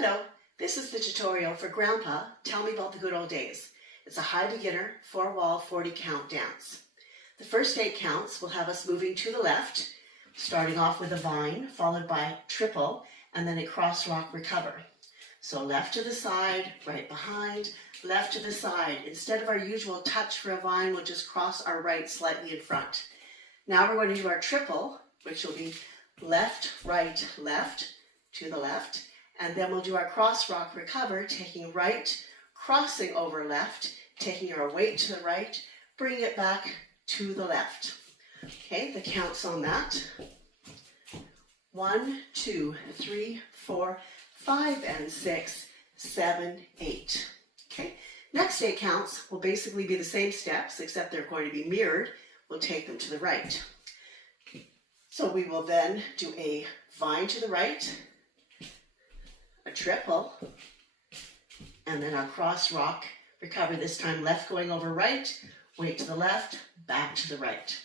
Hello, this is the tutorial for Grandpa, Tell Me About the Good Old Days. It's a high beginner, 4-wall, 40 count dance. The first 8 counts will have us moving to the left, starting off with a vine, followed by triple, and then a cross rock recover. So left to the side, right behind, left to the side. Instead of our usual touch for a vine, we'll just cross our right slightly in front. Now we're going to do our triple, which will be left, right, left, to the left. And then we'll do our cross rock recover, taking right, crossing over left, taking our weight to the right, bringing it back to the left. Okay, the counts on that. 1, 2, 3, 4, 5, and 6, 7, 8. Okay, next 8 counts will basically be the same steps, except they're going to be mirrored. We'll take them to the right. So we will then do a vine to the right, a triple, and then our cross rock recover, this time left going over right, weight to the left, back to the right.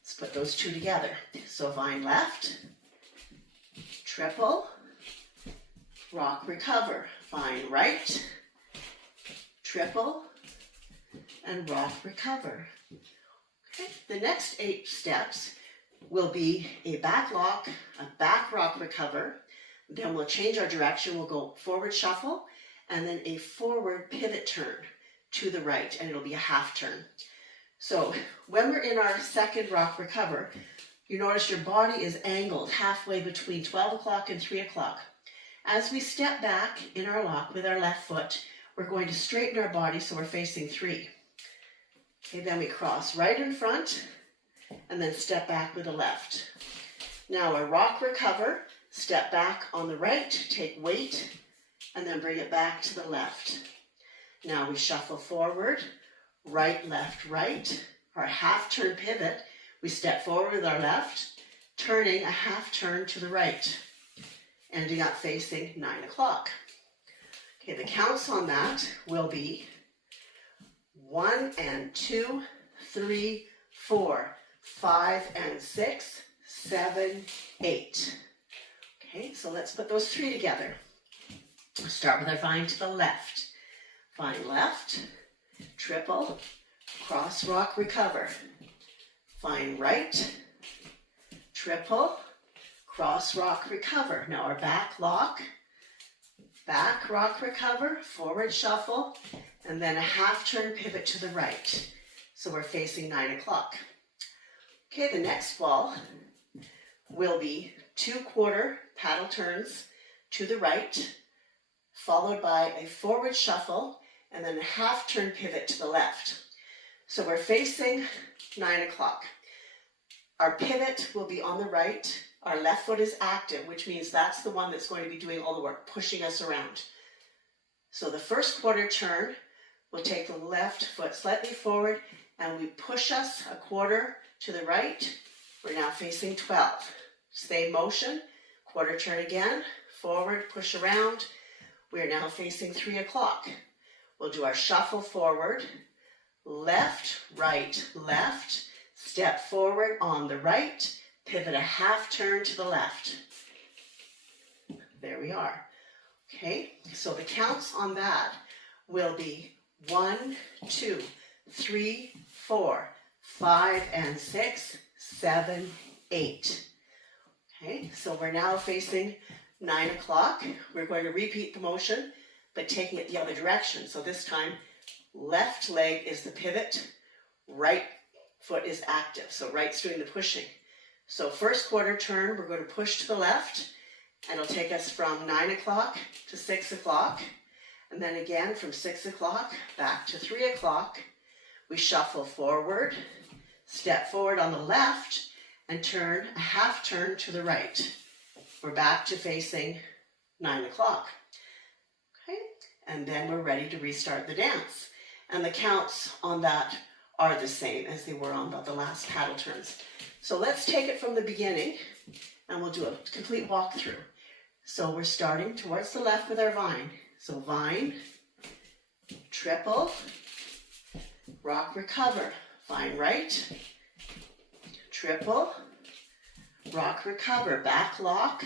Let's put those two together. So vine left, triple, rock recover, vine right, triple, and rock recover. Okay, the next 8 steps will be a back lock, a back rock recover. Then we'll change our direction. We'll go forward shuffle and then a forward pivot turn to the right, and it'll be a half turn. So when we're in our second rock recover, you notice your body is angled halfway between 12 o'clock and 3 o'clock. As we step back in our lock with our left foot, we're going to straighten our body so we're facing 3. Okay, then we cross right in front and then step back with the left. Now a rock recover. Step back on the right, take weight, and then bring it back to the left. Now we shuffle forward, right, left, our half turn pivot. We step forward with our left, turning a half turn to the right, ending up facing 9 o'clock. Okay, the counts on that will be 1 and 2, 3, 4, 5 and 6, 7, 8. Okay, so let's put those 3 together. Start with our vine to the left. Vine left, triple, cross rock recover. Vine right, triple, cross rock recover. Now our back lock, back rock recover, forward shuffle, and then a half turn pivot to the right. So we're facing 9 o'clock. Okay, the next ball will be 2/4 paddle turns to the right, followed by a forward shuffle and then a half turn pivot to the left. So we're facing 9 o'clock. Our pivot will be on the right. Our left foot is active, which means that's the one that's going to be doing all the work, pushing us around. So the first quarter turn, we'll take the left foot slightly forward and we push us a quarter to the right. We're now facing 12. Same motion, quarter turn again, forward, push around. We are now facing 3 o'clock. We'll do our shuffle forward, left, right, left, step forward on the right, pivot a half turn to the left. There we are. Okay, so the counts on that will be 1, 2, 3, 4, 5, and 6, 7, 8. Okay, so we're now facing 9 o'clock. We're going to repeat the motion, but taking it the other direction. So this time, left leg is the pivot, right foot is active. So right's doing the pushing. So first quarter turn, we're going to push to the left, and it'll take us from 9 o'clock to 6 o'clock. And then again from 6 o'clock back to 3 o'clock. We shuffle forward, step forward on the left, and turn a half turn to the right. We're back to facing 9 o'clock. Okay, and then we're ready to restart the dance. And the counts on that are the same as they were on the last paddle turns. So let's take it from the beginning and we'll do a complete walkthrough. So we're starting towards the left with our vine. So vine, triple, rock recover, vine right, triple, rock recover, back lock,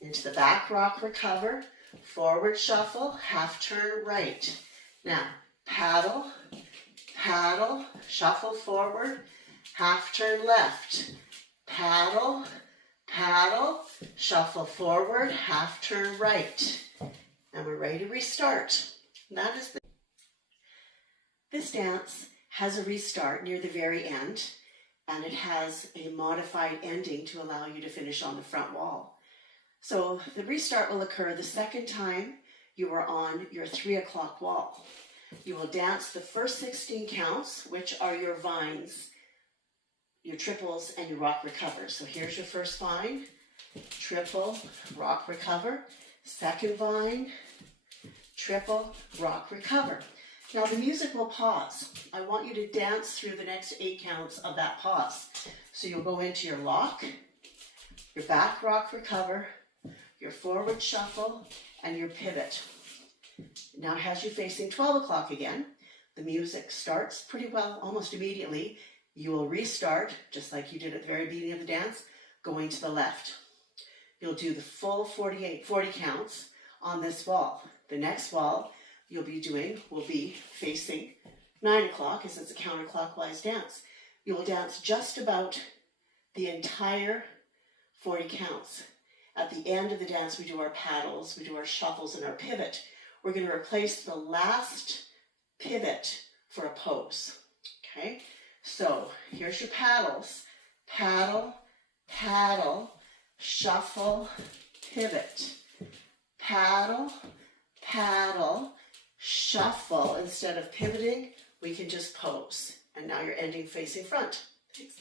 into the back rock recover, forward shuffle, half turn right. Now, paddle, paddle, shuffle forward, half turn left. Paddle, paddle, shuffle forward, half turn right. And we're ready to restart. That is this dance has a restart near the very end, and it has a modified ending to allow you to finish on the front wall. So the restart will occur the second time you are on your 3 o'clock wall. You will dance the first 16 counts, which are your vines, your triples, and your rock recover. So here's your first vine, triple, rock recover, second vine, triple, rock recover. Now the music will pause. I want you to dance through the next 8 counts of that pause. So you'll go into your lock, your back rock recover, your forward shuffle, and your pivot. Now it has you facing 12 o'clock again. The music starts pretty well almost immediately. You will restart, just like you did at the very beginning of the dance, going to the left. You'll do the full 40 counts on this wall. The next wall you'll be doing will be facing 9 o'clock, as it's a counterclockwise dance. You will dance just about the entire 40 counts. At the end of the dance, we do our paddles, we do our shuffles, and our pivot. We're going to replace the last pivot for a pose. Okay? So here's your paddles. Paddle, paddle, shuffle, pivot. Paddle, paddle, shuffle. Instead of pivoting, we can just pose. And now you're ending facing front. Thanks.